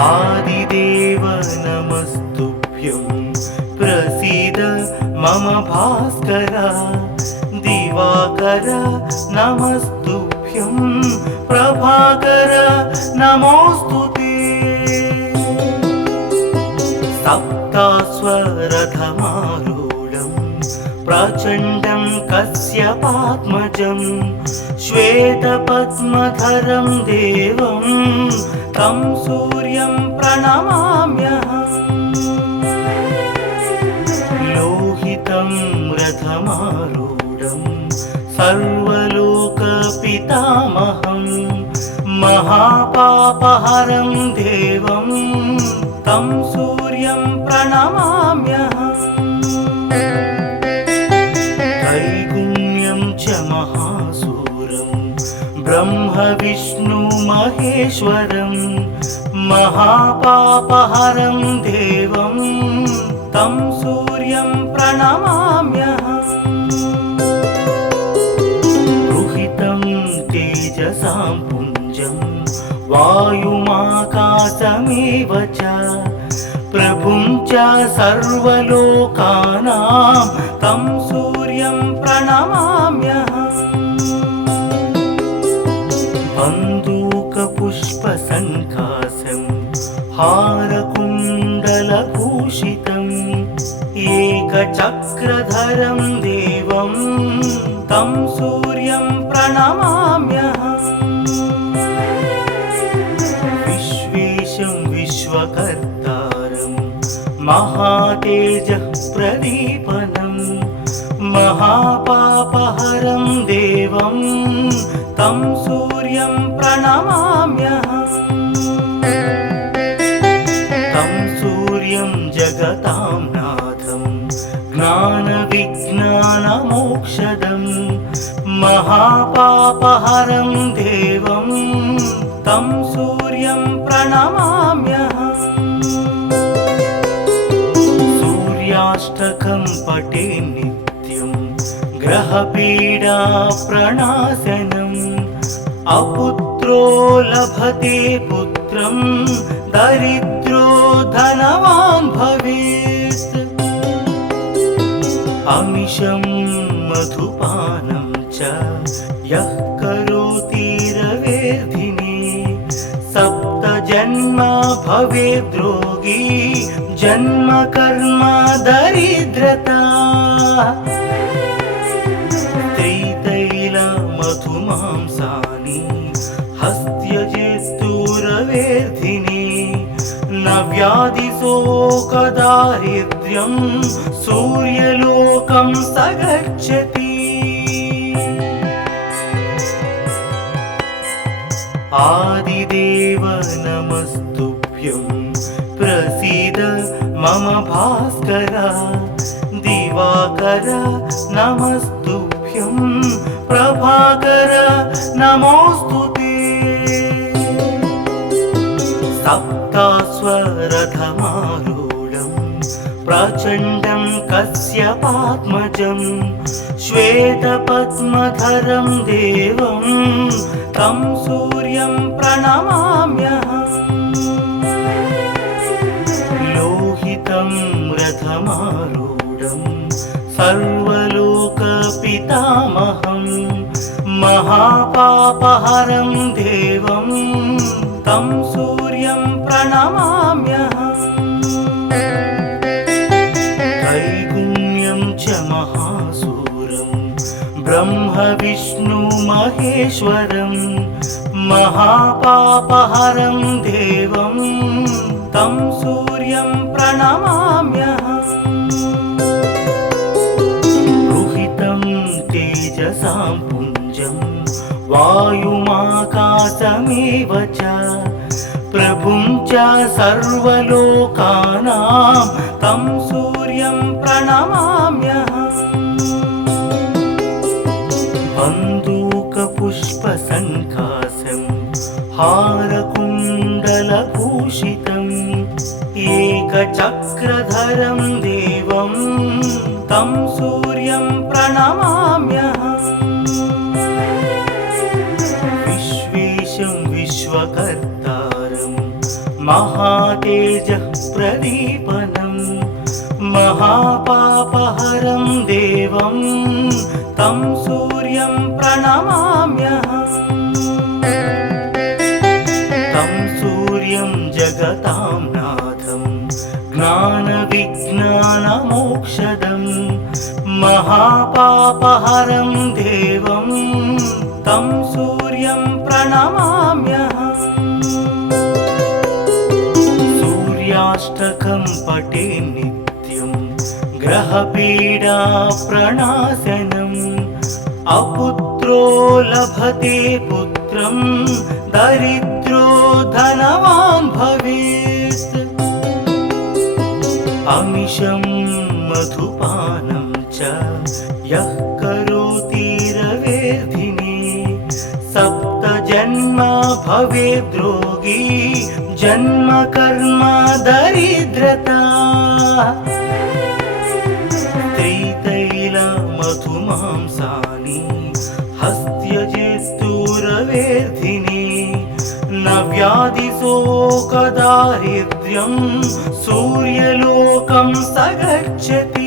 आदिदेव नमस्तुभ्यं प्रसीद मम भास्कर दिवाकर नमस्तुभ्यं प्रभाकर नमोस्तुते सप्तास्वरथमारूढं प्रचण्डं कश्यपात्मजं श्वेतपद्मधरं देवं तं सूर्यं प्रणमाम्यहम् लोहितं रथमारूढं सर्वलोकपितामहं महापापहरं देवं तं सूर्यं प्रणमाम्यहम् त्रैगुण्यं च महासूरं ब्रह्म विष्णु महेश्वरं महापापहरं देवं तं सूर्यं प्रणमाम्यहम् रुहितं तेजसां पुञ्जं वायुमाकाशमेव च प्रभुं च सर्वलोकानां तं सूर्यं प्रणमाम्यहम् बन्दूकपुष्पसङ्काशं हारकुण्डलभूषितम् एकचक्रधरं देवं तं सूर्यं प्रणमाम्यहम् विश्वेशं विश्वकर्तारं महातेजः प्रदीपनं महापापहरं देवं तं सूर्यं प्रणमाम्यहम् तं सूर्यं जगतां नाथं ज्ञानविज्ञानमोक्षदं महापापहरं देवं तं सूर्यं प्रणमाम्यहम् सूर्याष्टकं पठे नित्यं ग्रहपीडाप्रणाशनम् अपुत्रो लभते पुत्रं दरिद्रो धनवान् भवेत् अमिषं मधुपानं च यः करोति रवेर्धिने सप्तजन्म भवेद्रोगी जन्म कर्म दरिद्रता त्रितैलमधुमांसानि हस्त्यजेस्तुरवेर्धिने न व्याधिशोकदारिद्र्यं सूर्यलोकं स गच्छति आदिदेव नमस्तुभ्यं प्रसीद मम भास्कर दिवाकर नमस्तुभ्यं प्रभाकर नमोस्तुते सप्तास्वरथमारूढं प्रचण्डं कश्यपात्मजं श्वेतपद्मधरं देवं तं सूर्यं प्रणमाम्यहम् लोहितं रथमारूढं सर्वलोकपितामहं महापापहरं देवं तं सूर्यं प्रणमाम्यहम् त्रैगुण्यं च महासूरं ब्रह्म विष्णु महेश्वरं महापापहरं देवं तं सूर्यं प्रणमाम्यहम् रुहितं तेजसां पुञ्जं वायुमाकाशमेव च प्रभुं च सर्वलोकानां तं सूर्यं प्रणमाम्यहम् बन्दूकपुष्पसङ्काशं हारकुण्डलभूषितम् एकचक्रधरं देवं तं सूर्यं प्रणमाम्यहम् विश्वेशं विश्वकर्तारं महातेजः प्रदीपनं महापापहरं देवं तं सूर्यं प्रणमाम्यहम् तं सूर्यं जगतां नाथं ज्ञानविज्ञानमोक्षदं महापापहरं देवं तं सूर्यं प्रणमाम्यहम् सूर्याष्टकं पठे नित्यं ग्रहपीडा प्रणाशनम् अपुत्रो लभते पुत्रं दरिद्रो धनवान् भवेत् अमिषं मधुपानं च यः करोति रवेर्धिने सप्तजन्म भवेद्रोगी जन्म कर्म दरिद्रता त्रितैलमधुमांसानि हस्त्यजेस्तुरवेर्धिने न व्याधिशोकदारिद्र्यं सूर्यलोकं स गच्छति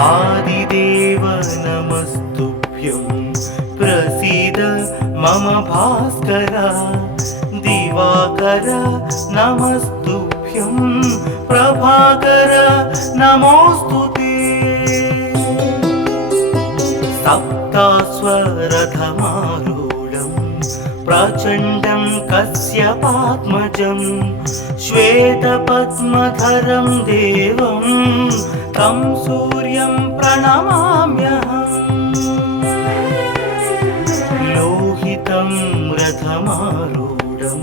आदिदेव नमस्तुभ्यं प्रसीद मम भास्कर दिवाकर नमस्तुभ्यं प्रभाकर नमोस्तुते सप्तास्वरथमारूढं प्रचण्डं कश्यपात्मजं श्वेतपद्मधरं देवं तं सूर्यं प्रणमाम्यहम् लोहितं रथमारूढं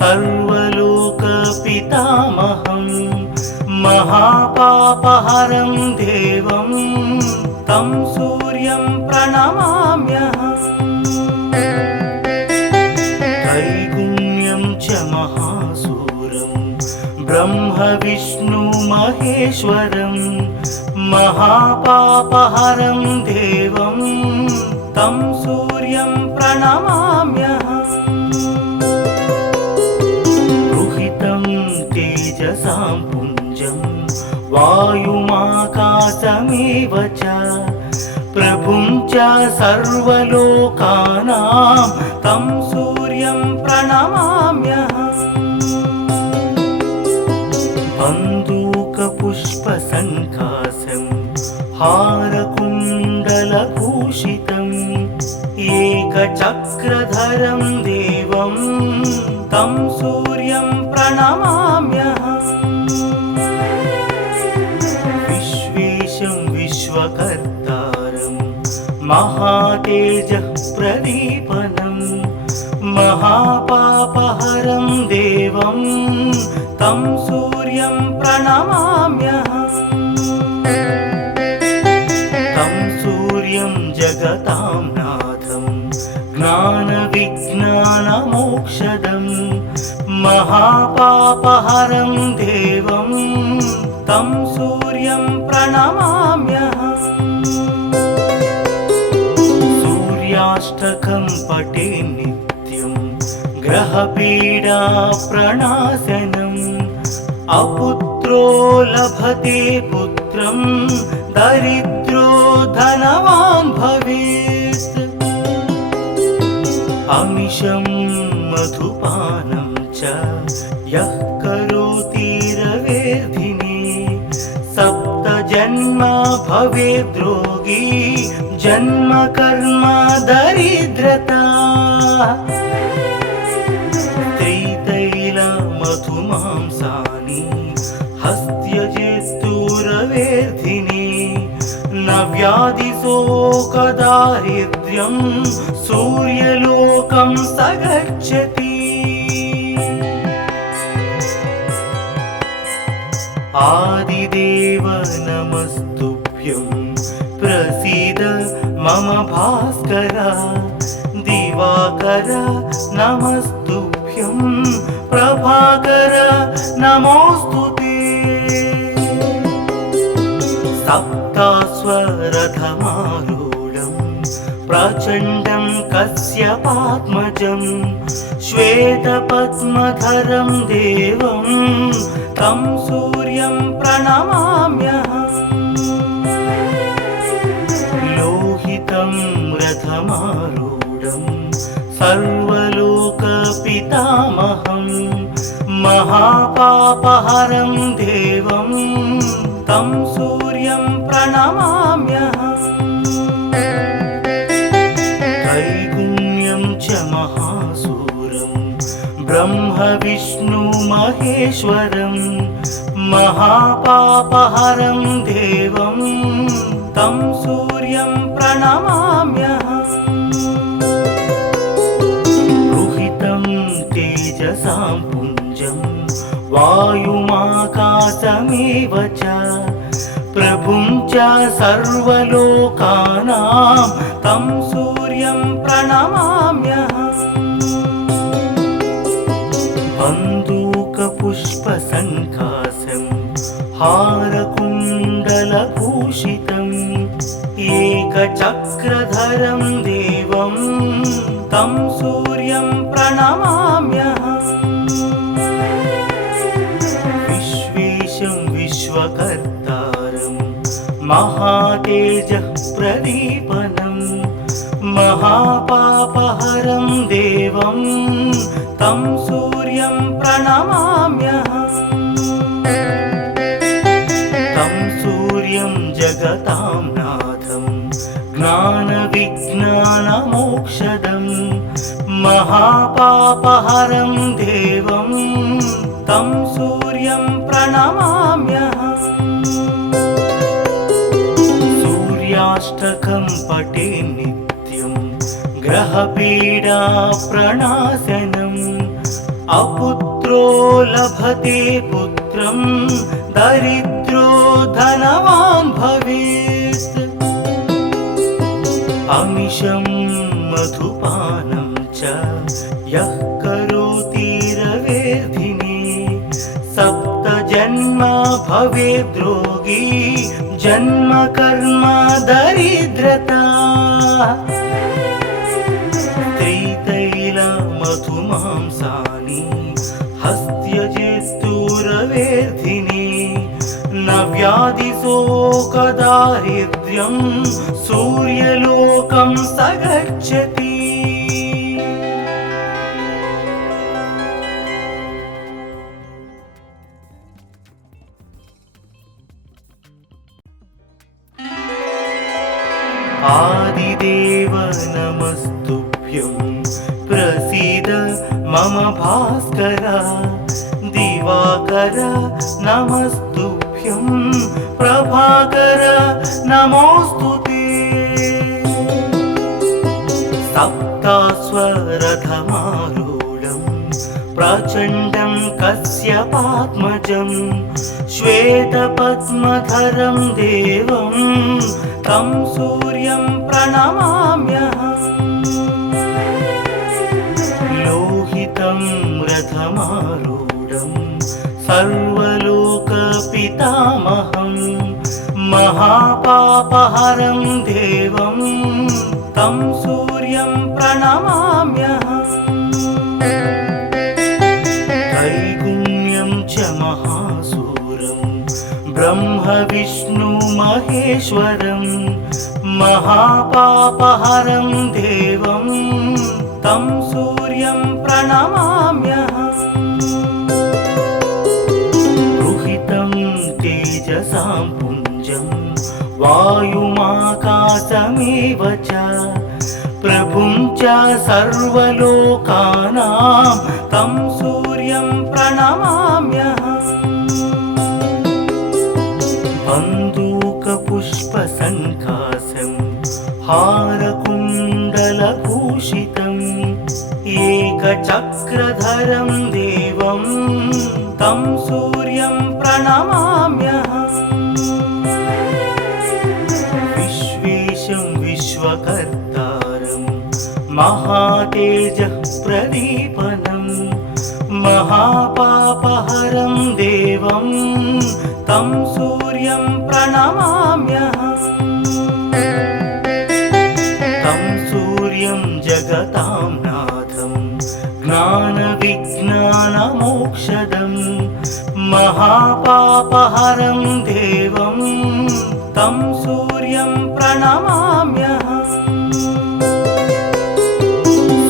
सर्वलोकपितामहं महापापहरं देवं तं सूर्यं प्रणमाम्यहम् त्रैगुण्यं च महासूरं ब्रह्म विष्णु महेश्वरं महापापहरं देवं तं सूर्यं प्रणमाम्यहम् रुहितं तेजसां पुञ्जं वायुमाकाशमेव च प्रभुं च सर्वलोकानां तं सूर्यं प्रणमाम्यहम् बन्दूकपुष्पसङ्काशं हारकुण्डलभूषितम् एकचक्रधरं देवं तं सूर्यं प्रणमाम्यहम् विश्वेशं विश्वकर्तारं महातेजः प्रदीपनं महापापहरं देवं तं सूर्यं प्रणमाम्यहम् तं सूर्यं जगतां नाथं ज्ञानविज्ञानमोक्षदं महापापहरं देवं तं सूर्यं प्रणमाम्यहम् सूर्याष्टकं पठे नित्यं ग्रहपीडा प्रणाशनम् अपुत्रो लभते पुत्रं दरिद्रो धनवान् भवेत् अमिषं मधुपानं च यः करोति रवेर्धिने सप्तजन्म भवेद्रोगी जन्म कर्म दरिद्रता त्रितैलमधुमांसानि हस्त्यजेस्तुरवेर्धिने न व्याधिशोकदारिद्र्यं सूर्यलोकं स गच्छति आदिदेव नमस्तुभ्यं प्रसीद मम भास्कर दिवाकर नमस्तुभ्यं प्रभाकर नमोस्तुते सप्तास्वरथमारूढं प्रचण्डं कश्यपात्मजं श्वेतपद्मधरं देवं तं सूर्यं प्रणमाम्यहम् लोहितं रथमारूढं सर्वलोकपितामहं महापापहरं देवं तं सूर्यं प्रणमाम्यहम् त्रैगुण्यं च महासूरं ब्रह्म विष्णु महेश्वरं महापापहरं देवं तं सूर्यं प्रणमाम्यहम् रुहितं तेजसां पुञ्जं वायुमाकाशमेव च प्रभुं च सर्वलोकानां तं सूर्यं प्रणमाम्यहम् बन्दूकपुष्पसङ्काशं हारकुण्डलभूषितम् एकचक्रधरं देवं तं सूर्यं प्रणमाम्यहम् विश्वेशं विश्वकर्तारं महातेजः प्रदीपनं महापापहरं देवं तं सूर्यं प्रणमाम्यहम् तं सूर्यं जगतां नाथं ज्ञानविज्ञानमोक्षदं महापापहरं देवं तं सूर्यं प्रणमाम्यहम् सूर्याष्टकं पठे नित्यं ग्रहपीडा प्रणाशनम् अपुत्रो लभते पुत्रं दरिद्रो धनवान् भवेत् अमिषं मधुपानं च यः करोति रवेर्धिने सप्तजन्म भवेद्रोगी जन्म कर्म दरिद्रता त्रितैलमधुमांसानि हस्त्यजेस्तुरवेर्धिने न व्याधिशोकदारिद्र्यं सूर्यलोकं स गच्छति आदिदेव नमस्तुभ्यं प्रसीद मम भास्कर दिवाकर नमस्तुभ्यं प्रभाकर नमोस्तुते सप्तास्वरथमारूढं प्रचण्डं कश्यपात्मजं श्वेतपद्मधरं देवं तं सूर्यं प्रणमाम्यहम् लोहितं रथमारूढं सर्वलोकपितामहं महापापहरं देवं तं सूर्यं प्रणमाम्यहम् त्रैगुण्यं च महासूरं ब्रह्म विष्णु महेश्वरं महापापहरं देवं तं सूर्यं प्रणमाम्यहम् रुहितं तेजसां पुञ्जं वायुमाकाशमेव च प्रभुं च सर्वलोकानां तं सूर्यं प्रणमाम्यहम् बन्दूकपुष्पसङ्काशं हारकुण्डलभूषितम् एकचक्रधरं देवं तं सूर्यं प्रणमाम्यहम् विश्वेशं विश्वकर्तारं महातेजः प्रदीपनं महापापहरं देवं तं सूर्यं प्रणमाम्यहम् तं सूर्यं जगतां नाथं ज्ञानविज्ञानमोक्षदं महापापहरं देवं तं सूर्यं प्रणमाम्यहम्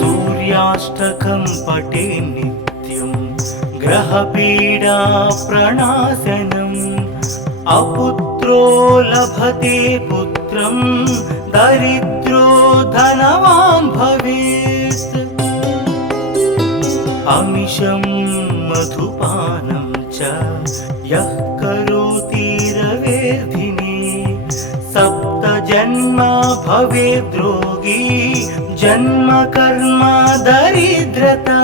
सूर्याष्टकं पठे नित्यं ग्रहपीडा प्रणाशनम् अपुत्रो लभते पुत्रं दरिद्रो धनवान् भवेत् अमिषं मधुपानं च यः करोति रवेर्धिने सप्तजन्म भवेद्रोगी जन्म कर्म दरिद्रता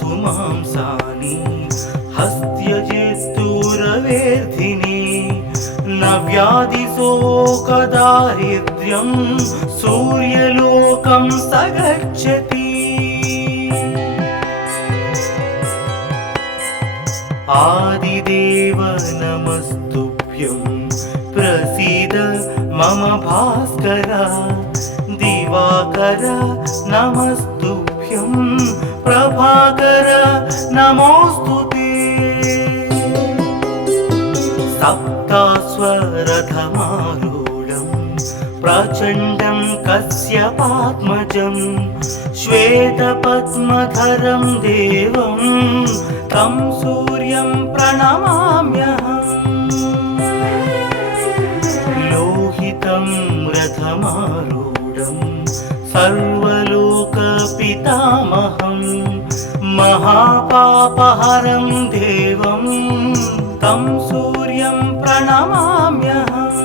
त्रितैलमधुमांसानि हस्त्यजेस्तुरवेर्धिने न व्याधिशोकदारिद्र्यं सूर्यलोकं स गच्छति आदिदेव नमस्तुभ्यं प्रसीद मम भास्कर दिवाकर नमस्तुभ्यं प्रभाकर नमोस्तुते सप्तास्वरथमारूढं प्रचण्डं कश्यपात्मजं श्वेतपद्मधरं देवं तं सूर्यं प्रणमाम्यहम् लोहितं रथमारूढं सर्वलोकपितामहं महापापहरं देवं तं सूर्यं प्रणमाम्यहम्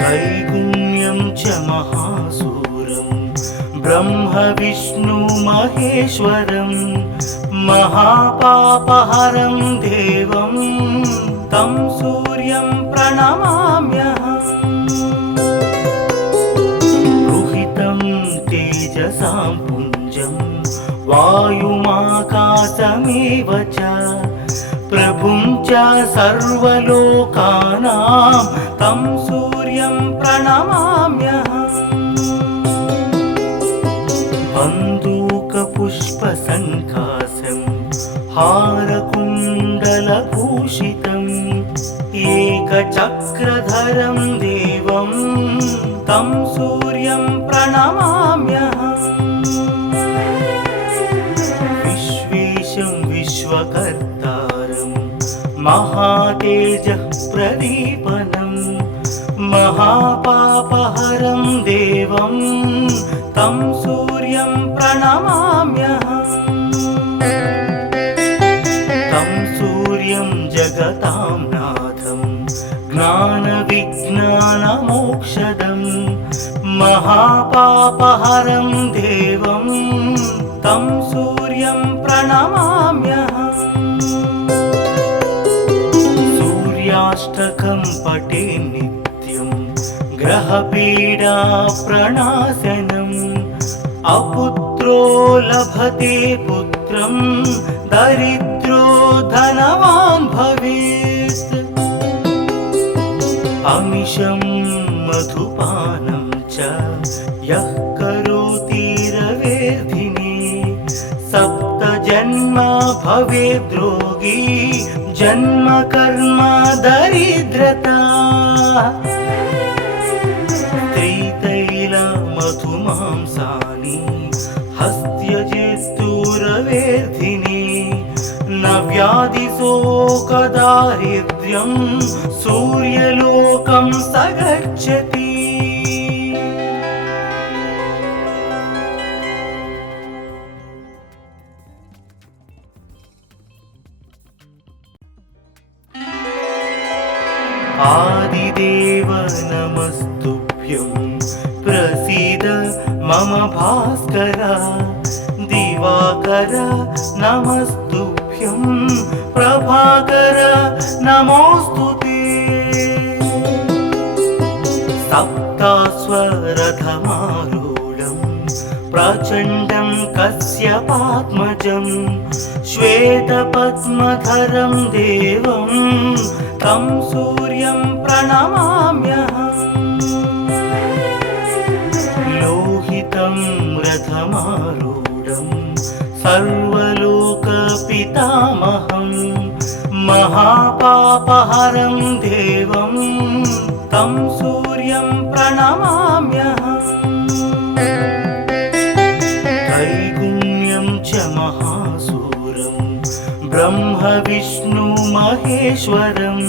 त्रैगुण्यं च महासूरं ब्रह्म विष्णु महेश्वरं महापापहरं देवं तं सूर्यं प्रणमाम्यहम् रुहितं तेजसां पुञ्जं वायुमाकाशमेव च प्रभुं च सर्वलोकानां तं सूर्यं प्रणमाम्यहम् बन्दूकपुष्पसङ्काशं हारकुण्डलभूषितम् एकचक्रधरं देवं तं सूर्यं प्रणमाम्यहम् विश्वेशं विश्वकर्तारं महातेजः प्रदीपनं महापापहरं देवं तं सूर्यं प्रणमाम्यहम् तं सूर्यं जगतां नाथं ज्ञानविज्ञानमोक्षदं महापापहरं देवं तं सूर्यं प्रणमाम्यहम् सूर्याष्टकं पठे नित्यं ग्रहपीडा प्रणाशनम् अपुत्रो लभते पुत्रं दरिद्रो धनवान् भवेत् अमिषं मधुपानं च यः करोति रवेर्धिने सप्तजन्म भवेद्रोगी जन्म कर्म दरिद्रता त्रितैलमधुमांसानि हस्त्यजेस्तुरवेर्धिने न व्याधिशोकदारिद्र्यं सूर्यलोकं स गच्छति आदिदेव नमस्तुभ्यं प्रसीद मम भास्कर दिवाकर नमस्तुभ्यं प्रभाकर नमोस्तुते सप्तास्वरथमारूढं प्रचण्डं कश्यपात्मजं श्वेतपद्मधरं देवं तं सूर्यं प्रणमाम्यहम्। लोहितं रथमारूढं सर्वलोकपितामहं महापापहरं देवं तं सूर्यं प्रणमाम्यहम्। त्रैगुण्यं च महासूरं ब्रह्मविष्णुमहेश्वरं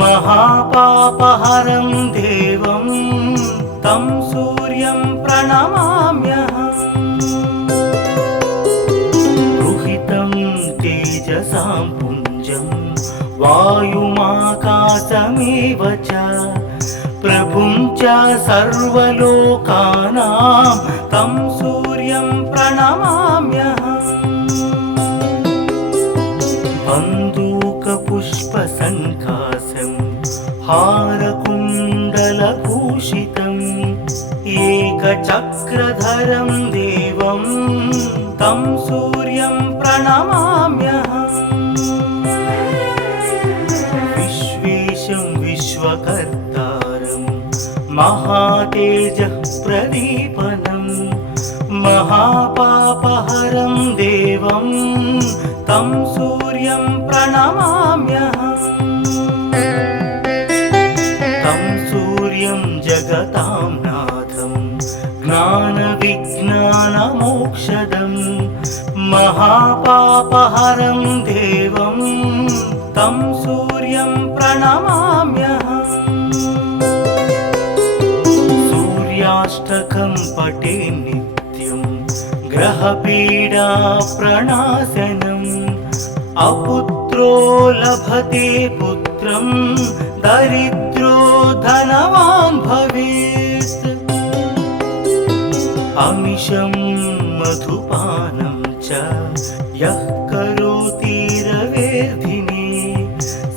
महापापहरं देवं तं सूर्यं प्रणमाम्यहम्। रुहितं तेजसां पुञ्जं वायुमाकाशमेव च प्रभुं च सर्वलोकानां तं सूर्यं प्रणमाम्यहम्। बन्दूकपुष्पसङ्कासं हारकुण्डलभूषितम् एकचक्रधरं देवं तं सूर्यं प्रणमाम्यहम्। विश्वेशं विश्वकर्तारं महातेजः प्रदीपनं महापापहरं देवं तं सूर्यं प्रणमाम्यहम्। तं सूर्यं जगतां नाथं ज्ञानविज्ञानमोक्षदं महापापहरं देवं तं सूर्यं प्रणमाम्यहम्। सूर्याष्टकं पठे नित्यं ग्रहपीडा प्रणाशनम् अपुत्रो लभते पुत्रं दरिद्रो धनवान् भवेत्। अमिषं मधुपानं च यः करोति रवेर्धिने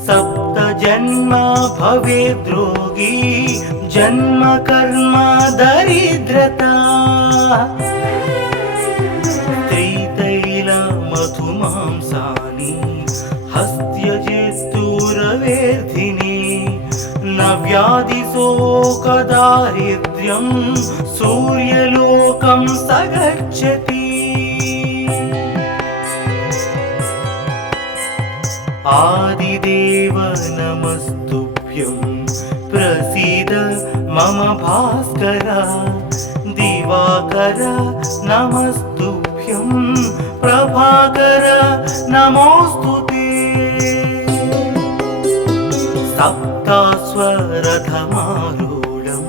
सप्तजन्म भवेद्रोगी जन्म कर्म दरिद्रता। त्रितैलमधुमांसानि हस्त्यजेस्तुरवेर्धिने न व्याधिशोकदारिद्र्यं सूर्यलोकं स गच्छति। आदिदेव नमस्तुभ्यं प्रसीद मम भास्कर। दिवाकर नमस्तुभ्यं प्रभाकर नमोऽस्तुते। सप्ताश्वरथमारूढं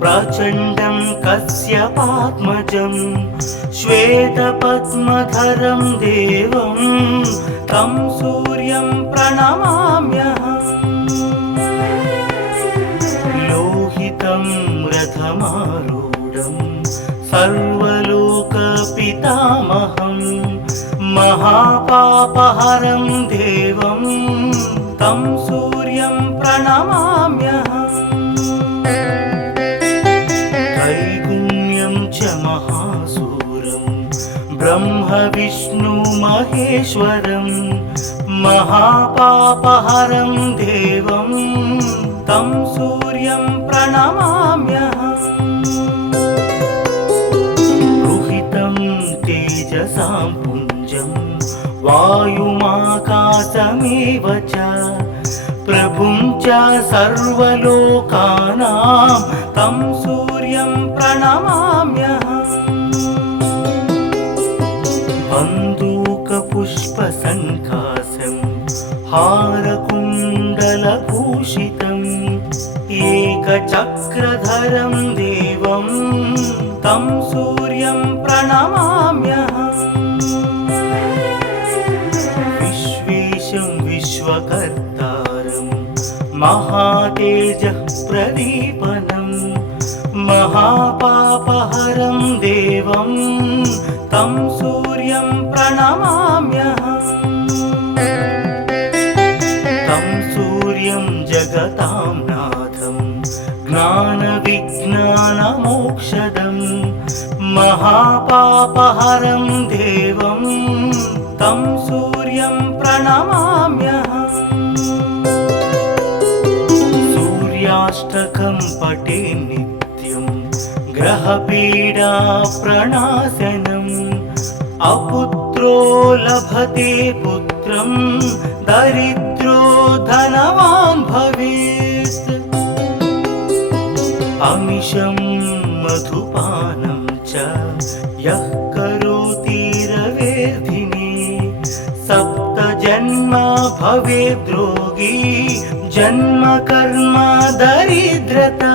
प्रचण्डं कश्यपात्मजं श्वेतपद्मधरं देवं तं सूर्यं प्रणमाम्यहम्। लोहितं रथमारूढं सर्वलोकपितामहं महापापहरं देवं तं सूर्यं प्रणमाम्यहम्। त्रैगुण्यं च महासूरं ब्रह्मविष्णुमहेश्वरं महापापहरं देवं तं सूर्यं प्रणमाम्यहम्। रुहितं तेजसां पुञ्जं वायुमाकाशमेव च प्रभुं च सर्वलोकानां तं सूर्यं प्रणमाम्यहम्। बन्दूकपुष्पसङ्कासं हारकुण्डलभूषितम् एकचक्रधरं देवं तं सूर्यं प्रणमाम्यहम्। विश्वेशं विश्वकर्तारं महातेजः प्रदीपनं महापापहरं देवं तं सूर्यं प्रणमाम्यहम्। तं सूर्यं जगतां नाथं ज्ञानविज्ञानमोक्षदं महापापहरं देवं तं सूर्यं प्रणमाम्यहम् सूर्याष्टकं पठे नित्यं ग्रहपीडा प्रणाशनम् अपुत्रो लभते पुत्रं दरिद्रो धनवान् भवेत् अमिषं मधुपानं च यः करोति रवेर्धिने सप्तजन्म भवेद्रोगी जन्म कर्म दरिद्रता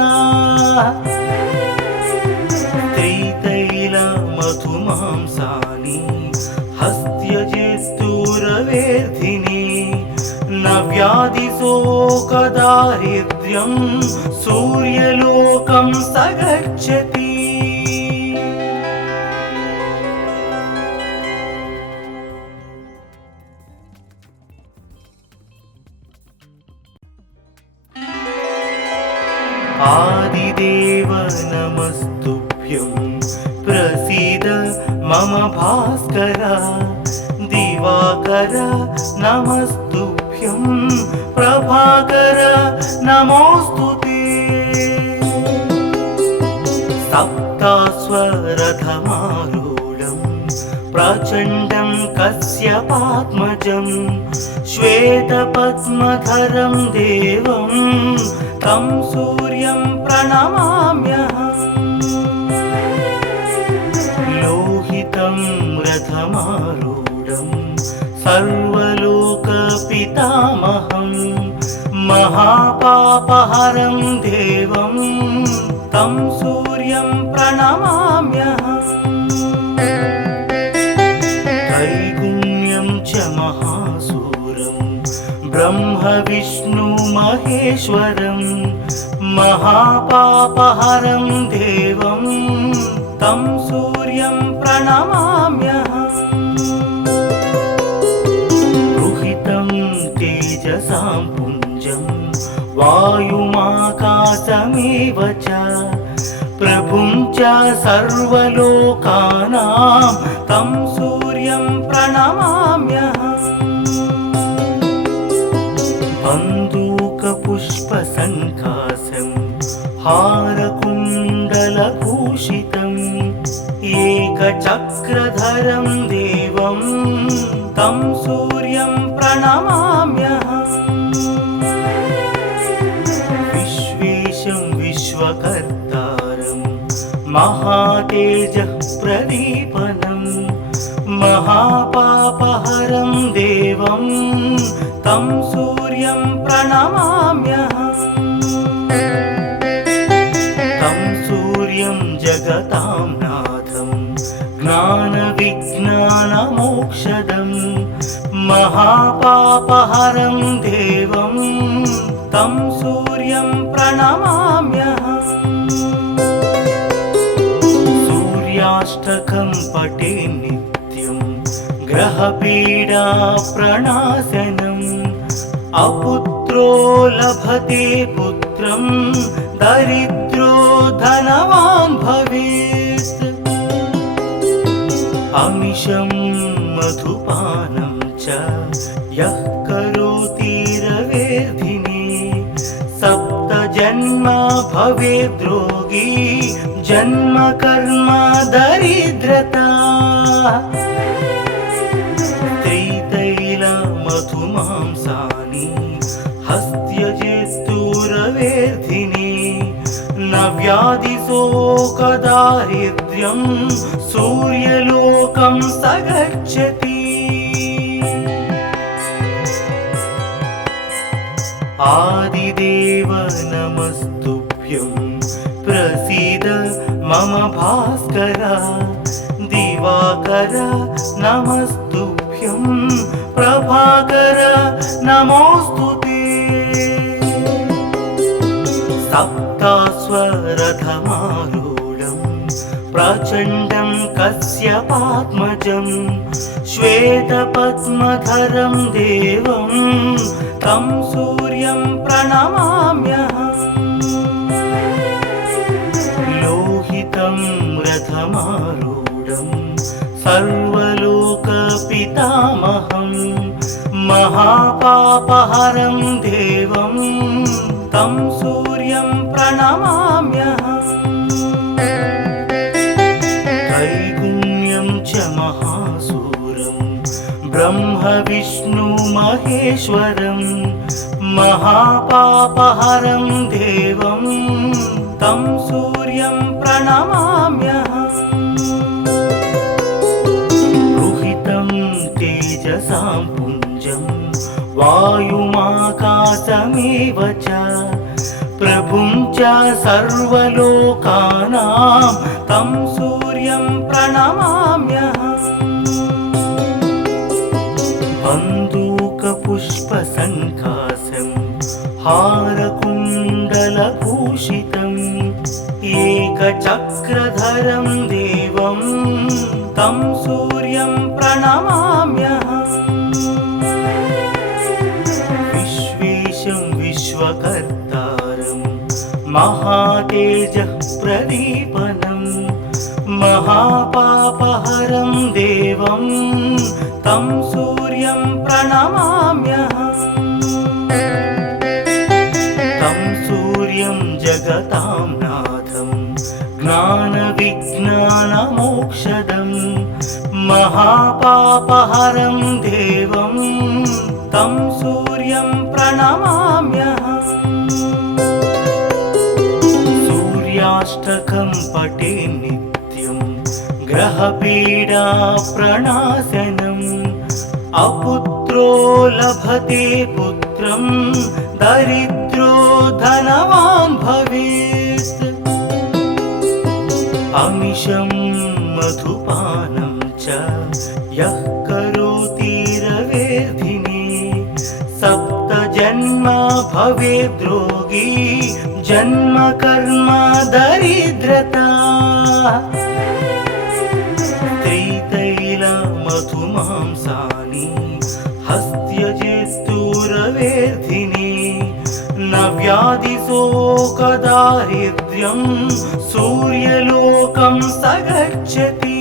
स्त्रीतैलमधुमांसानि हस्त्यजेस्तुरवेर्धिने न व्याधिशोकदारिद्र्यं सूर्यलोकं स गच्छति आदिदेव नमस्तुभ्यं प्रसीद मम भास्कर दिवाकर नमस्तुभ्यं प्रभाकर नमोऽस्तुते सप्तास्वरथमारूढं प्रचण्डं कश्यपात्मजं श्वेतपद्मधरं देवं तं सूर्यं प्रणमाम्यहम् लोहितं रथमारूढं सर्वलोकपितामहं महापापहरं देवं तं सूर्यं प्रणमाम्यहम् त्रैगुण्यं च महासूरं ब्रह्म विष्णु महेश्वरं महापापहरं देवं तं सूर्यं प्रणमाम्यहम् रुहितं तेजसां पुञ्जं वायुमाकाशमेव च प्रभुं च सर्वलोकानां तं सूर्यं प्रणमाम्यहम् बन्दूकपुष्पसङ्कासं हारकुण्डलभूषितम् एकचक्रधरं देवं तं सूर्यं प्रणमाम्यहम् विश्वेशं विश्वकर्तारं महातेजः प्रदीपनं महापापहरं देवं तं सूर्यं प्रणमाम्यहम् तं सूर्यं जगतां नाथं ज्ञानविज्ञानमोक्षदं महापापहरं देवं तं सूर्यं प्रणमाम्यहम् सूर्याष्टकं पठे नित्यं ग्रहपीडा प्रणाशनम् अपुत्रो लभते पुत्रं दरिद्रो धनवान् भवेत् अमिषं मधुपानं च यः करोति रवेर्धिने सप्तजन्म भवेद्रोगी जन्म कर्म दरिद्रता स्त्रीतैलमधुमांसानि हस्त्यजेस्तुरवेर्धिने न व्याधिशोकदारिद्र्यं सूर्यलोकं स गच्छति आदिदेव नमस्तुभ्यं प्रसीद मम भास्कर दिवाकर नमस्तुभ्यं प्रभाकर नमोऽस्तुते सप्तास्वरथमारूढं प्रचण्डं कश्यपात्मजं श्वेतपद्मधरं देवं तं सूर्यं प्रणमाम्यहम् लोहितं रथमारूढं महापापहारं सर्वलोकपितामहं महापापहरं देवं तं सूर्यं प्रणमाम्यहम् त्रैगुण्यं च महासूरं ब्रह्म विष्णु महेश्वरं महापापहरं देवं तं सूर्यं प्रणमाम्यहम् रुहितं तेजसां पुञ्जं वायुमाकाशमेव च प्रभुं च सर्वलोकानां तं सूर्यं प्रणमाम्यहम् बन्दूकपुष्पसङ्कासं हारकुण्डलभूषितम् एकचक्रधरं देवं तं सूर्यं प्रणमाम्यहम् विश्वेशं विश्वकर्तारं महातेजः प्रदीपनं महापापहरं देवं तं सूर्यं प्रणमाम्यहम् तं सूर्यं जगतां नाथं ज्ञानविज्ञानमोक्षदं महापापहरं देवं तं सूर्यं प्रणमाम्यहम् सूर्याष्टकं पठे नित्यं ग्रहपीडा प्रणाशनम् अपुत्रो लभते पुत्रं दरिद्रो धनवान् भवेत् अमिषं मधुपानं च यः करोति रवेर्धिने सप्तजन्म भवेद्रोगी जन्म कर्म दरिद्रता त्रितैलमधुमांसानि हस्त्यजेस्तुरवेर्धिने न व्याधिशोकदारिद्र्यं सूर्यलोकं स गच्छति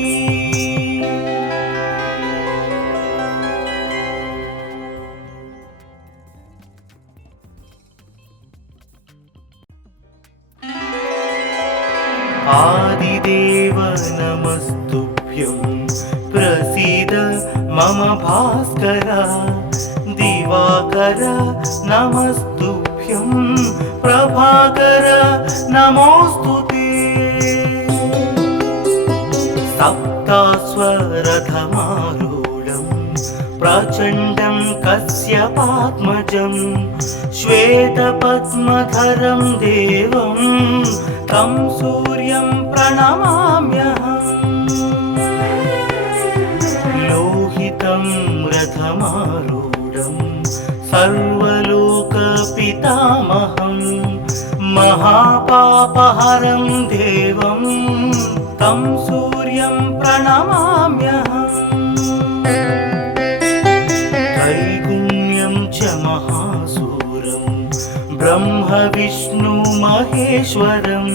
आदिदेव नमस्तुभ्यं प्रसीद मम भास्कर दिवाकर नमस्तुभ्यं प्रभाकर नमोस्तुते सप्तास्वरथमारूढं प्रचण्डं कश्यपात्मजं श्वेतपद्मधरं देवं तं सूर्यं प्रणमाम्यहम् लोहितं रथमारूढं सर्वलोकपितामहं महापापहरं देवं तं सूर्यं प्रणमाम्यहम् त्रैगुण्यं च महासूरं ब्रह्म विष्णु महेश्वरं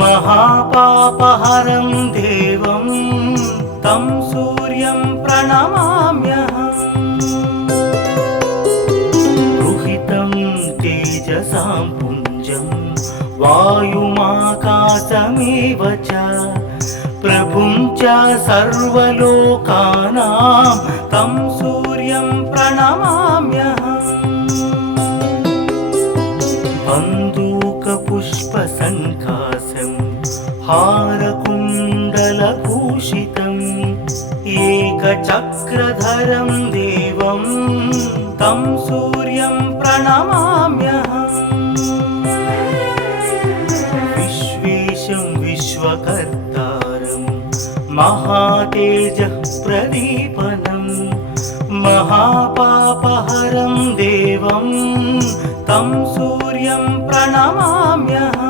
महापापहरं देवं तं सूर्यं प्रणमाम्यहम् रुहितं तेजसां पुञ्जं वायुमाकाशमेव च प्रभुं च सर्वलोकानां तं सूर्यं प्रणमाम्यहम् बन्दूकपुष्पसङ्कासं हारकुण्डलभूषितम् एकचक्रधरं देवं तं सूर्यं प्रणमाम्यहम् विश्वेशं विश्वकर्तारं महातेजः प्रदीपनं महापापहरं देवं तं सूर्यं प्रणमाम्यहम्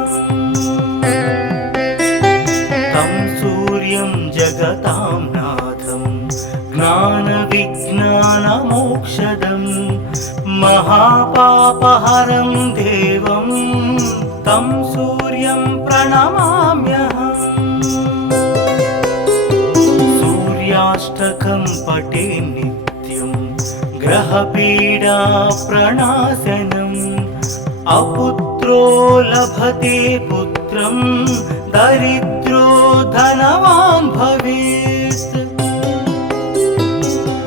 तं सूर्यं जगतां नाथं ज्ञानविज्ञानमोक्षदं महापापहरं देवं तं सूर्यं प्रणमाम्यहम् सूर्याष्टकं पठे नित्यं ग्रहपीडा प्रणाशनम् अपुत्रो लभते पुत्रं दरिद्रो धनवान् भवेत्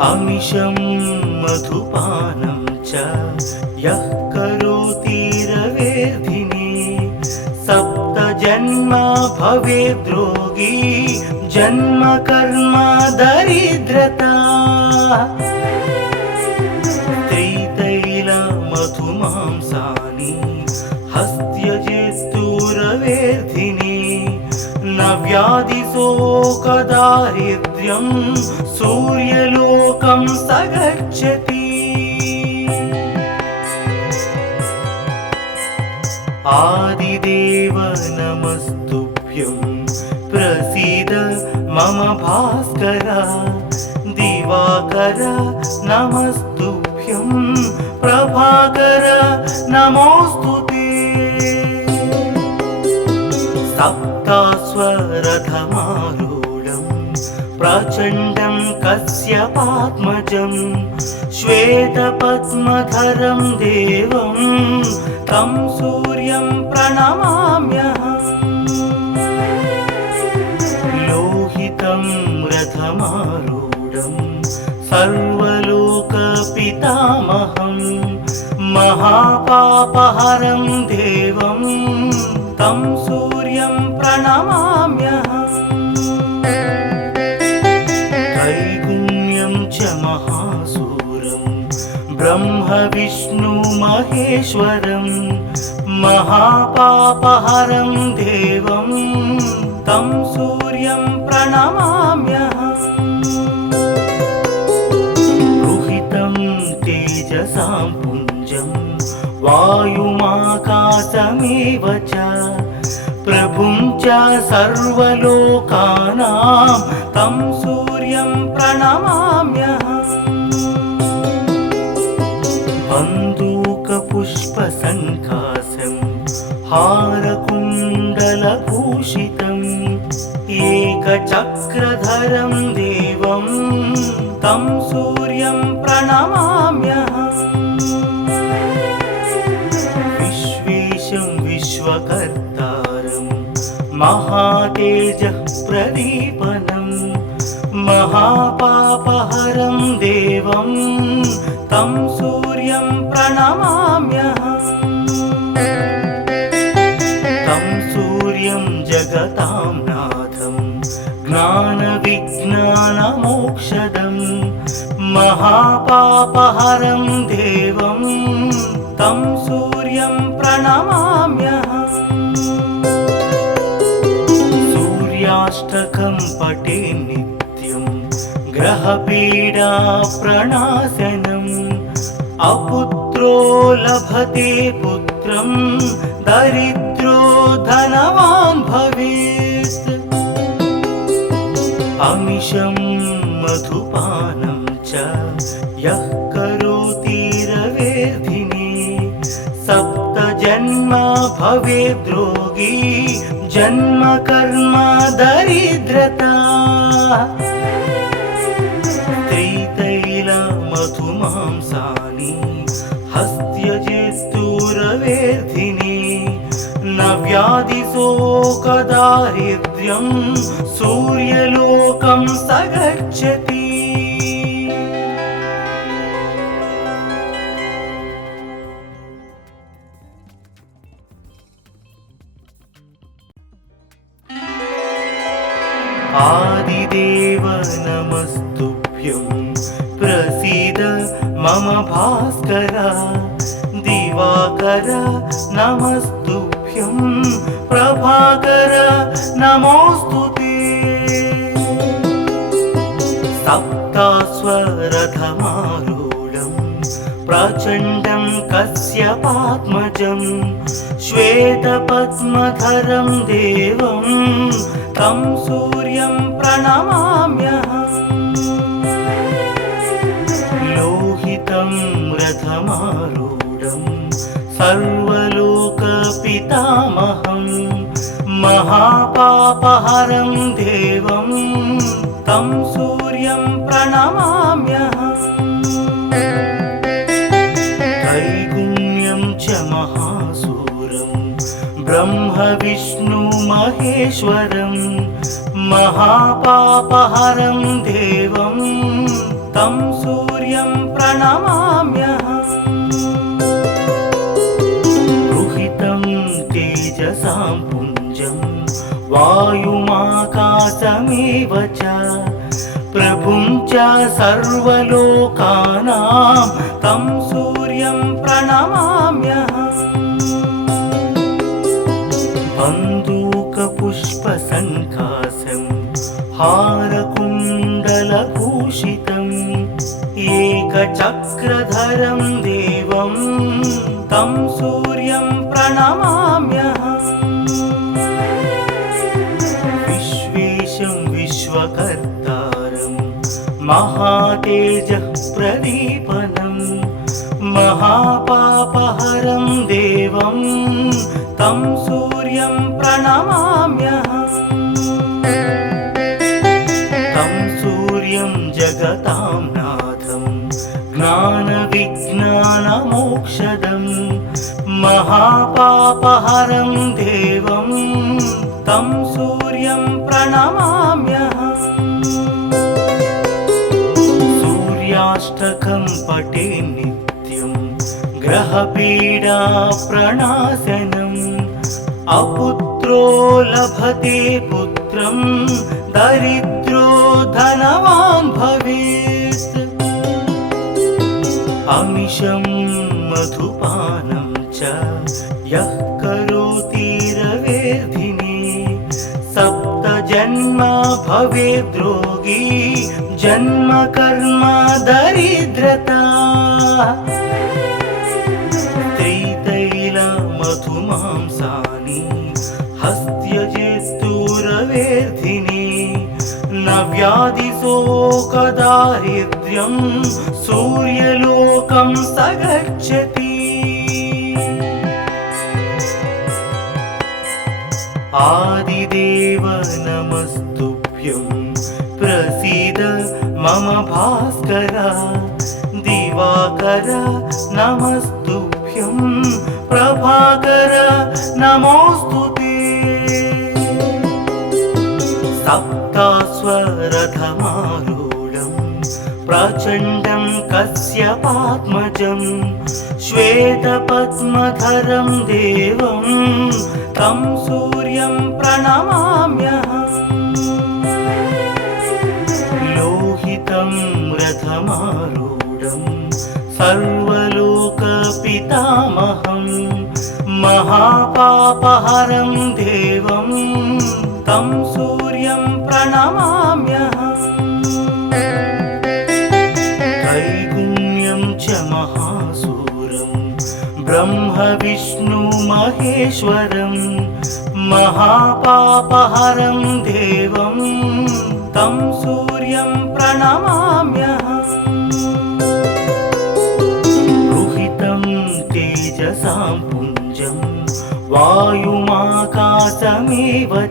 अमिषं मधुपानं च यः करोति रवेर्धिने सप्तजन्म भवेद्रोगी जन्म कर्म दरिद्रता मधुमांसानि हस्त्यजेस्तुरवेर्धिने न व्याधिशोकदारिद्र्यं सूर्यलोकं स गच्छति आदिदेव नमस्तुभ्यं प्रसीद मम भास्कर दिवाकर नमस्तुभ्यं प्रभाकर नमोस्तुते सप्तास्वरथमारूढं प्रचण्डं कश्यपात्मजं श्वेतपद्मधरं देवं तं सूर्यं प्रणमाम्यहम् लोहितं रथमारूढं सर्वलोकपितामहं महापापहरं देवं तं सूर्यं प्रणमाम्यहम् त्रैगुण्यं च महासूरं ब्रह्म विष्णु महेश्वरं महापापहरं देवं तं सूर्यं प्रणमाम्यहम् तेजसां पुञ्जं वायुमाकाशमेव च प्रभुं च सर्वलोकानां तं सूर्यं प्रणमाम्यहम् बन्दूकपुष्पसङ्काशं हारकुण्डलभूषितम् एकचक्रधरं देवं तं सूर्यं प्रणमाम्यहम् विश्वेशं विश्वकर्तारं महातेजः प्रदीपनं महापापहरं देवं तं सूर्यं प्रणमाम्यहम् तं सूर्यं जगतां नाथं ज्ञानविज्ञानमोक्षदं महापापहरं देवं तं सूर्यं प्रणमाम्यहम् सूर्याष्टकं पठे नित्यं ग्रहपीडा प्रणाशनम् अपुत्रो लभते पुत्रं दरिद्रो धनवान् भवेत् अमिषं मधुपानं च यः करोति रवेर्धिने सप्तजन्म भवेद्रोगी जन्म कर्म दरिद्रता मधुमांसानि हस्त्यजेस्तुरवेर्धिने न व्याधिशोकदारिद्र्यं सूर्यलोकं स गच्छति आदिदेव नमस्तुभ्यं प्रसीद मम भास्कर दिवाकर नमस्तुभ्यं प्रभाकर नमोस्तुते सप्तास्वरथमारूढं प्रचण्डं कश्यपात्मजं श्वेतपद्मधरं देवं तं सूर्यं प्रणमाम्यहम् लोहितं रथमारूढं सर्वलोकपितामहं महापापहरं देवं तं सूर्यं प्रणमाम्यहम् त्रैगुण्यं च महासूरं ब्रह्म विष्णु महेश्वरं महापापहरं देवं तं सूर्यं प्रणमाम्यहम् रुहितं तेजसां पुञ्जं वायुमाकाशमेव च प्रभुं च सर्वलोकानां तं सूर्यं प्रणमाम्यहम् बन्दूकपुष्पसङ्काशं हारकुण्डलभूषितम् एकचक्रधरं देवं तं सूर्यं प्रणमाम्यहम् विश्वेशं विश्वकर्तारं महातेजः प्रदीपनं महापापहरं देवं तं सूर्यं प्रणमाम्यहम् तं सूर्यं जगतां नाथं ज्ञानविज्ञानमोक्षदं महापापहरं देवं तं सूर्यं प्रणमाम्यहम् सूर्याष्टकं पठे नित्यं ग्रहपीडा प्रणाशनम् अपुत्रो लभते पुत्रं दरिद्रो धनवान् भवेत् अमिषं मधुपानं च यः करोति रवेर्धिने सप्तजन्म भवेद्रोगी जन्म कर्म दरिद्रता त्रितैलमधुमांसानि हस्त्यजेस्तुरवेर्धिने न व्याधिशोकदारिद्र्यं सूर्यलोकं स गच्छति आदिदेव नमस्तुभ्यं प्रसीद मम भास्कर दिवाकर नमस्तुभ्यं प्रभाकर नमोस्तुते सप्तास्वरथमारूढं प्रचण्डं कश्यपात्मजं श्वेतपद्मधरं देवं तं सूर्यं प्रणमाम्यहम् लोहितं रथमारूढं सर्वलोकपितामहं महापापहरं देवं तं सूर्यं प्रणमाम्यहम् त्रैगुण्यं च महासूरं ब्रह्म विष्णु महेश्वरं महापापहरं देवं तं सूर्यं प्रणमाम्यहम् रुहितं तेजसां पुञ्जं वायुमाकाशमेव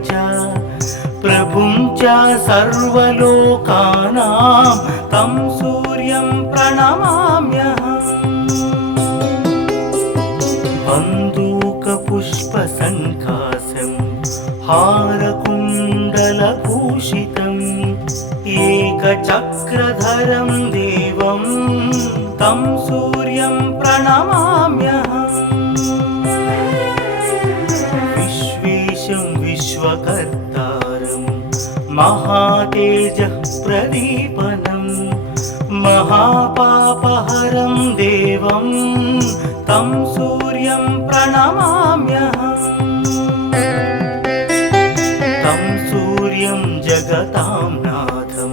च प्रभुं च सर्वलोकानां तं सूर्यं प्रणमाम्यहम् बन्दूकपुष्पसङ्काशं हारकुण्डलभूषितम् एकचक्रधरं देवं तं सूर्यं प्रणमाम्यहम् विश्वेशं विश्वकर्तारं महातेजः प्रदीपनं महापापहरं देवं तं सूर्यं प्रणमाम्यहम् तं सूर्यं जगतां नाथं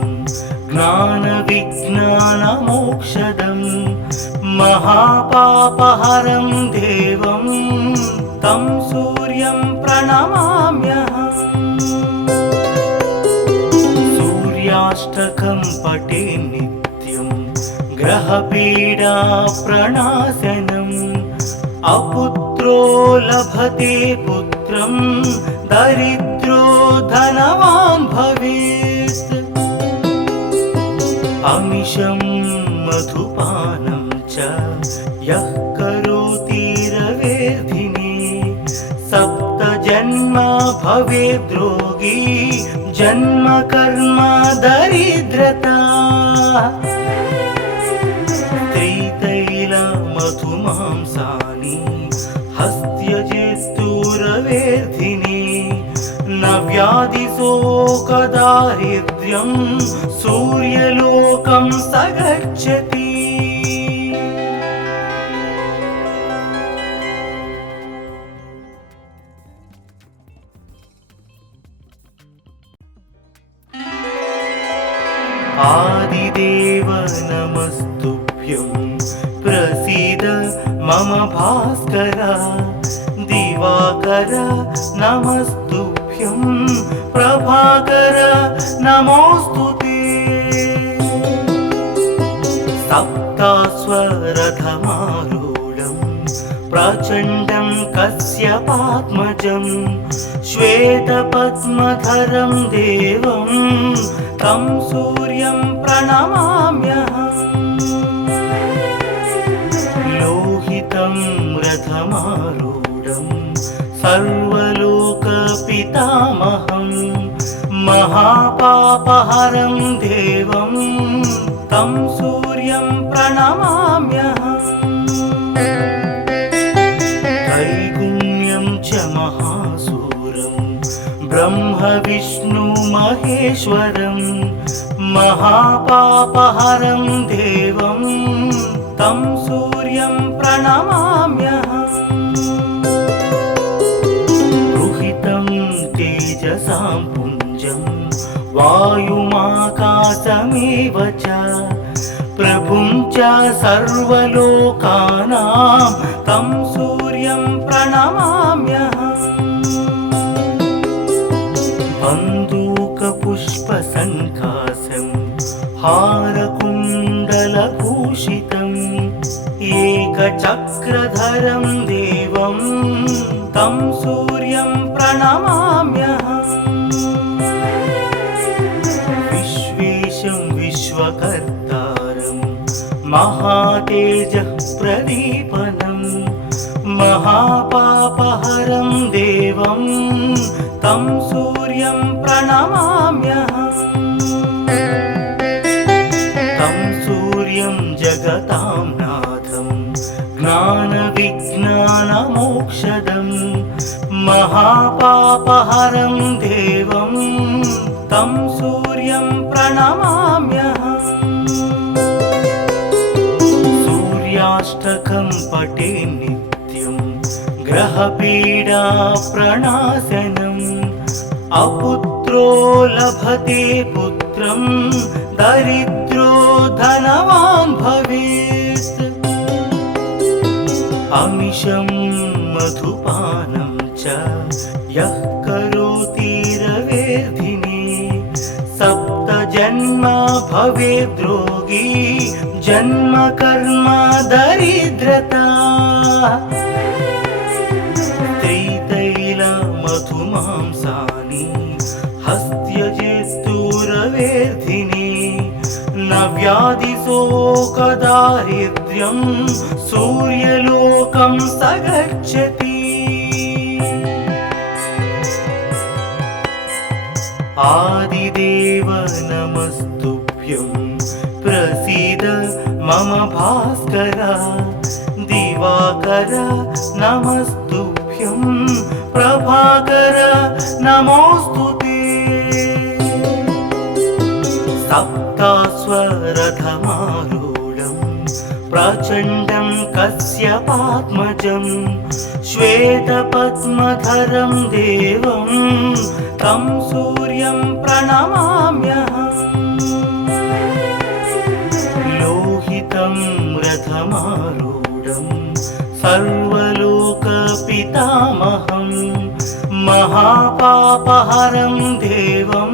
ज्ञानविज्ञानमोक्षदं महापापहरं देवं तं सूर्यं प्रणमाम्यहम् सूर्याष्टकं पठे नित्यं ग्रहपीडा प्रणाशनम् अपुत्रो लभते पुत्रं दरिद्रो धनवान् भवेत् अमिषं मधुपानं च यः करोति रवेर्धिने सप्तजन्मा भवेद्रोगी जन्म कर्म दरिद्रता त्रितैलमधुमांसानि हस्त्यजेस्तु रवेर्धिने न व्याधिशोकदारिद्र्यं सूर्यलोकं स गच्छति आदिदेव नमस्तुभ्यं प्रसीद मम भास्कर दिवाकर नमस्तुभ्यं प्रभाकर नमोस्तुते सप्तास्वरथमारूढं प्रचण्डं कश्यपात्मजं श्वेतपद्मधरं देवं तं सूर्यं प्रणमाम्यहम् लोहितं रथमारूढं सर्वलोकपितामहं महापापहरं देवं तं सूर्यं प्रणमाम्यहम् त्रैगुण्यं च महासूरं ब्रह्म विष्णु महेश्वरं महापापहरं देवं तं सूर्यं प्रणमाम्यहम् रुहितं तेजसां पुञ्जं वायुमाकाशमेव च प्रभुं च सर्वलोकानां तं सूर्यं प्रणमाम्यहम् बन्दूकपुष्पसङ्कासं हारकुण्डलभूषितम् एकचक्रधरं देवं तं सूर्यं प्रणमाम्यहम् विश्वेशं विश्वकर्तारं महातेजः प्रदीपनं महापापहरं देवं तं सूर्यं प्रणमाम्यहम् तं सूर्यं जगतां नाथं ज्ञानविज्ञानमोक्षदं महापापहरं देवं तं सूर्यं प्रणमाम्यहम् सूर्याष्टकं पठे नित्यं ग्रहपीडा प्रणाशनम् अपुत्रो लभते पुत्रं दरिद्रो धनवान् भवेत् अमिषं मधुपानं च यः करोति रवेर्धिने सप्तजन्मा भवेद्रोगी जन्म कर्म दरिद्रता त्रितैलमधुमांसानि हस्त्यजेस्तु रवेर्धिने न व्याधिशोकदारिद्र्यं सूर्यलोकं स गच्छति आदिदेव नमस्तुभ्यं प्रसीद मम भास्कर दिवाकर नमस्तुभ्यं प्रभाकर नमोस्तुते सप्तास्वरथमारूढं प्रचण्डं कश्यपात्मजं श्वेतपद्मधरं देवं तं सूर्यं प्रणमाम्यहम् लोहितं रथमारूढं सर्वलोकपितामहं महापापहरं देवं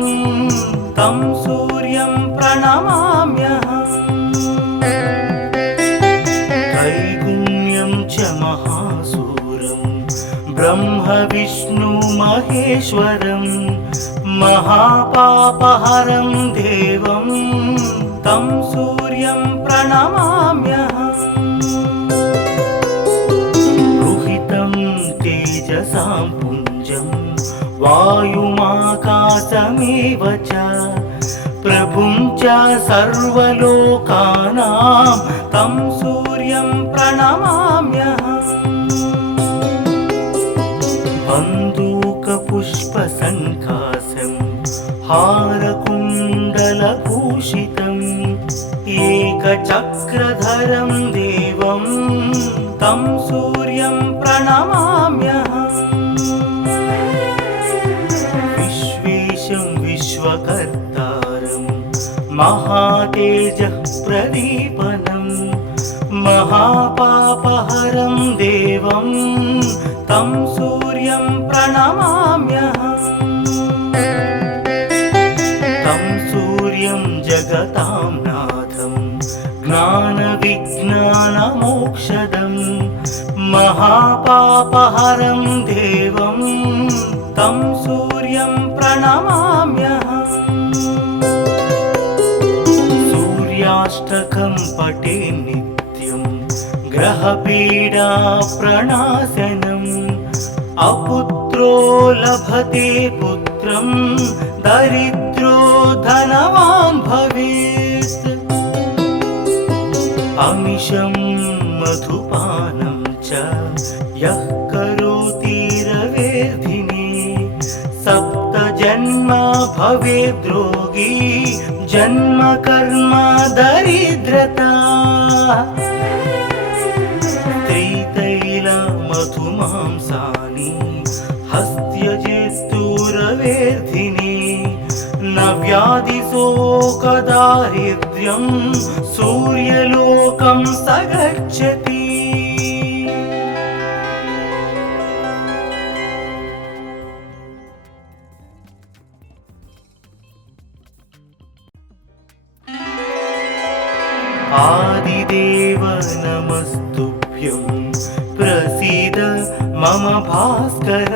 तं सूर्यं प्रणमाम्यहम् त्रैगुण्यं च महासूरं ब्रह्म विष्णु महेश्वरं महापापहरं देवं तं सूर्यं प्रणमाम्यहम् रुहितं तेजसां पुञ्जं वायुमाकाशमेव च प्रभुं च सर्वलोकानां तं सूर्यं प्रणमाम्यहम् बन्दूकपुष्पसङ्काशं हारकुण्डलभूषितम् एकचक्रधरं देवं तं सूर्यं प्रणमाम्यहम् विश्वेशं विश्वकर्तारं महातेजः प्रदीपनं महापापहरं देवं तं सूर्यं प्रणमाम्यहम् तं सूर्यं जगतां नाथं ज्ञानविज्ञानमोक्षदं महापापहरं देवं तं सूर्यं प्रणमाम्यहम् सूर्याष्टकं पठे नित्यं ग्रहपीडा प्रणाशनम् अपुत्रो लभते पुत्रं दरिद्रो धनवान् भवेत् अमिषं मधुपानं च यः करोति रवेर्धिने सप्तजन्म भवेद्रोगी जन्म कर्म दरिद्रता त्रितैलमधुमांसानि हस्त्यजेस्तुरवेर्धिने न व्याधिशोकदारिद्र्यं सूर्यलोकं स गच्छति आदिदेव नमस्तुभ्यं प्रसीद मम भास्कर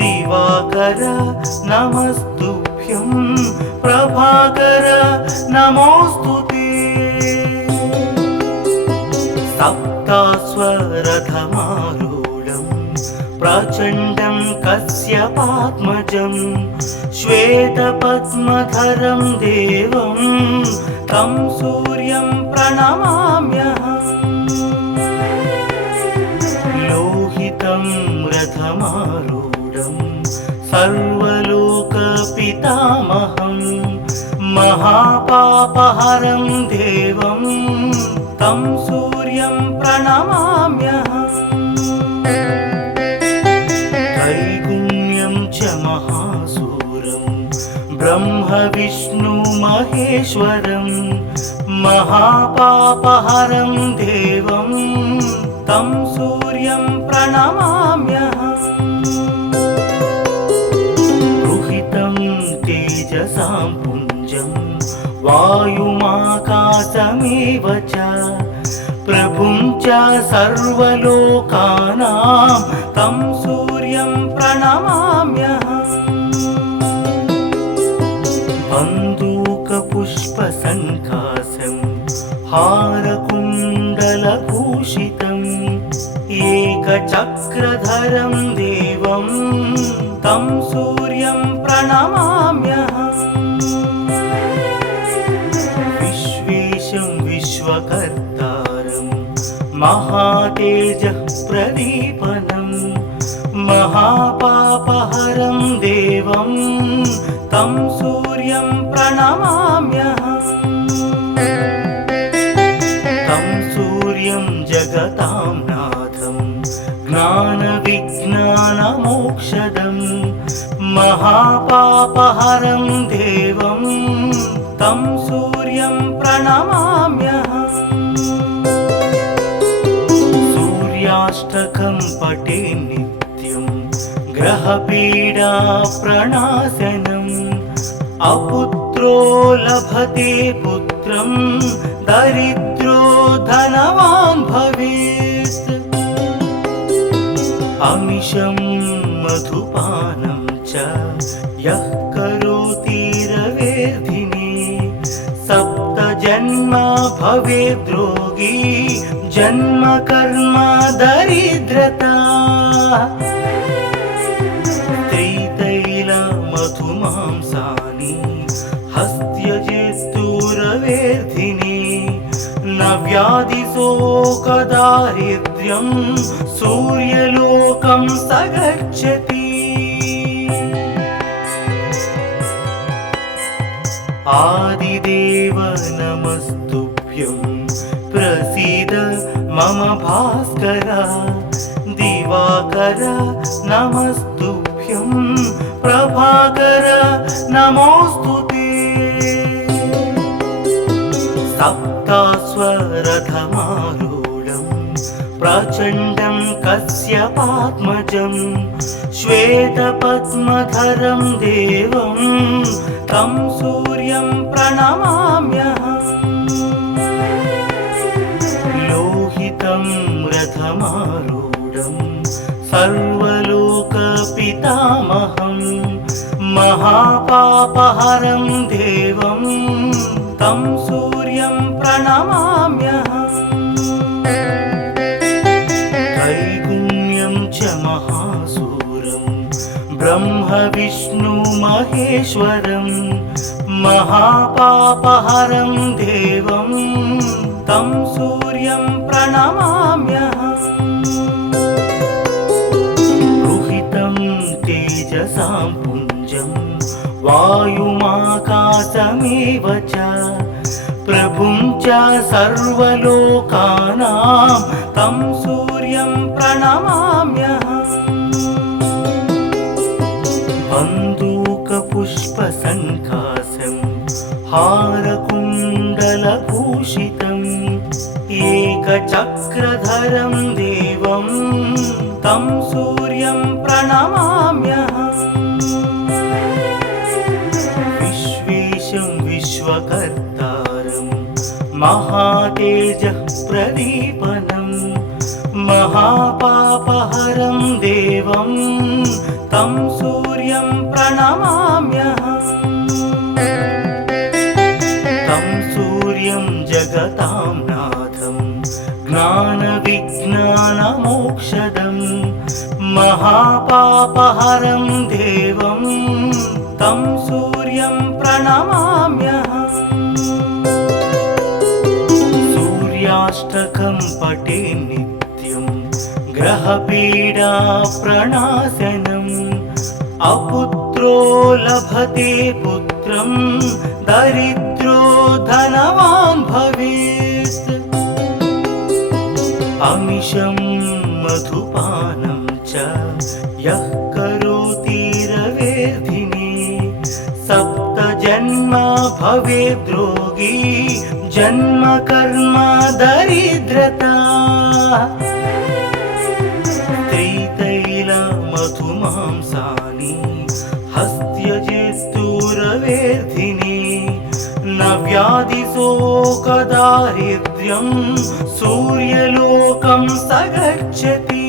दिवाकर नमस्तुभ्यं प्रभाकर नमोस्तुते सप्तास्वरथमारूढं प्रचण्डं कश्यपात्मजं श्वेतपद्मधरं देवं तं सूर्यं प्रणमाम्यहम् लोहितं रथमारूढं सर्वलोकपितामहं महापापहरं देवं तं सूर्यं प्रणमाम्यहम् त्रैगुण्यं च महासूरं ब्रह्म महेश्वरं महापापहरं देवं तं सूर्यं प्रणमाम्यहम् रुहितं तेजसां पुञ्जं वायुमाकाशमेव च प्रभुं च सर्वलोकानां तं सूर्यं प्रणमाम्यहम् बन्दूकपुष्पसङ्काशं हारकुण्डलभूषितम् एकचक्रधरं देवं तं सूर्यं प्रणमाम्यहम् विश्वेशं विश्वकर्तारं महातेजः प्रदीपनं महापापहरं देवं तं सूर्यं प्रणमाम्यहम् तं सूर्यं जगतां नाथं ज्ञानविज्ञानमोक्षदं महापापहरं देवं तं सूर्यं प्रणमाम्यहम् सूर्याष्टकं पठे नित्यं ग्रहपीडा प्रणाशनम् अपुत्रो लभते पुत्रं दरिद्रो धनवान् भवेत् अमिषं मधुपानं च यः करोति रवेर्धिने सप्त जन्म भवेद्रोगी जन्म कर्म दरिद्रता त्रितैल मधुमांसानि हस्त्यजेस्तुरवेर्धिनि न व्याधिशोकदारिद्र्यं सूर्यलोकं स गच्छति आदिदेव नमस्तुभ्यं प्रसीद मम भास्कर दिवाकर नमस्तुभ्यं प्रभाकर नमोस्तुते सप्तास्वरथमारूढं प्रचण्डं कश्यपात्मजं श्वेतपद्मधरं देवं तं सूर्यं प्रणमाम्यहम् लोहितं रथमारूढं सर्वलोकपितामहं महापापहरं देवं तं सूर्यं प्रणमाम्यहम् त्रैगुण्यं च महासूरं ब्रह्म विष्णु महेश्वरं महापापहरं देवं तं सूर्यं प्रणमाम्यहम् रुहितं तेजसां पुञ्जं वायुमाकाशमेव च प्रभुं च सर्वलोकानां तं सूर्यं प्रणमाम्यहम् बन्दूकपुष्पसङ्कासं हारकुण्डलभूषितम् एकचक्रधरं देवं तं सूर्यं प्रणमाम्यहम् विश्वेशं विश्वकर्तारं महातेजः प्रदीपनं महापापहरं देवं तं सूर्यं प्रणमाम्यहम् तं सूर्यं जगतां नाथं ज्ञानविज्ञानमोक्षदं महापापहरं देवं तं सूर्यं प्रणमाम्यहम् सूर्याष्टकं पठे नित्यं ग्रहपीडा प्रणाशनम् अपुत्रो लभते पुत्रं दरिद्रो धनवान् भवेत् अमिषं मधुपानं च यः करोति रवेर्धिने सप्तजन्म भवेद्रोगी जन्म कर्म दरिद्रता त्रितैल मधुमांसानि हस्त्यजेस्तुरवेर्धिनि न व्याधिशोकदारिद्र्यं सूर्यलोकं स गच्छति